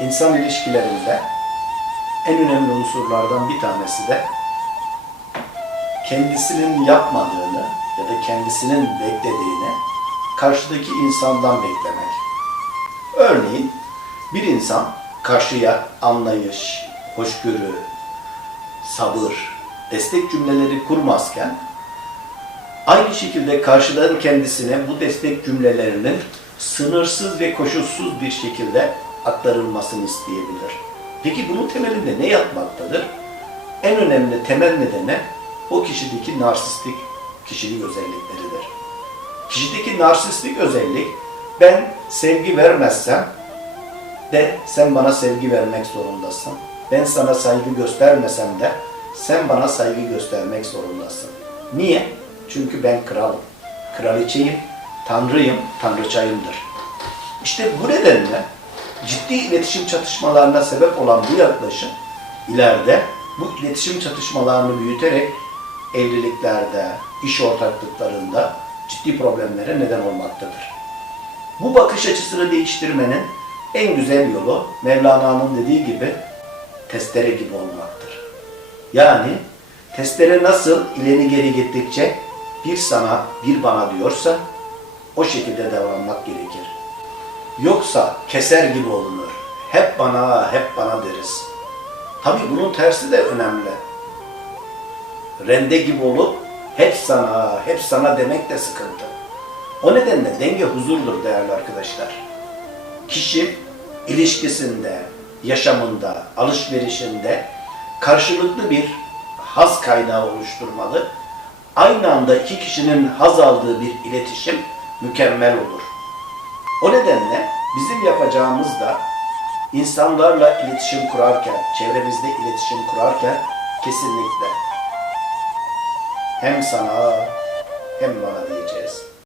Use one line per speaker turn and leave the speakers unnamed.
insan ilişkilerinde en önemli unsurlardan bir tanesi de kendisinin yapmadığını ya da kendisinin beklediğini karşıdaki insandan beklemek. Örneğin bir insan karşıya anlayış, hoşgörü, sabır, destek cümleleri kurmazken aynı şekilde karşıdan kendisine bu destek cümlelerinin sınırsız ve koşulsuz bir şekilde aktarılmasını isteyebilir. Peki bunun temelinde ne yatmaktadır? En önemli temel nedeni o kişideki narsistik kişilik özellikleridir. Kişideki narsistik özellik ben sevgi vermezsem de sen bana sevgi vermek zorundasın. Ben sana saygı göstermesem de sen bana saygı göstermek zorundasın. Niye? Çünkü ben kralım, kraliçeyim, tanrıyım, tanrıçayımdır. İşte bu nedenle ciddi iletişim çatışmalarına sebep olan bu yaklaşım ileride bu iletişim çatışmalarını büyüterek evliliklerde, iş ortaklıklarında ciddi problemlere neden olmaktadır. Bu bakış açısını değiştirmenin en güzel yolu Mevlana'nın dediği gibi testere gibi olmaktır. Yani testere nasıl ileri geri gittikçe bir sana bir bana diyorsa o şekilde davranmak gerekir. Yoksa keser gibi olunur. Hep bana, hep bana deriz. Tabii bunun tersi de önemli. Rende gibi olup hep sana, hep sana demek de sıkıntı. O nedenle denge huzurdur değerli arkadaşlar. Kişi ilişkisinde, yaşamında, alışverişinde karşılıklı bir haz kaynağı oluşturmalı. Aynı anda iki kişinin haz aldığı bir iletişim mükemmel olur. O nedenle bizim yapacağımız da insanlarla iletişim kurarken, çevremizde iletişim kurarken kesinlikle hem sana hem bana diyeceğiz.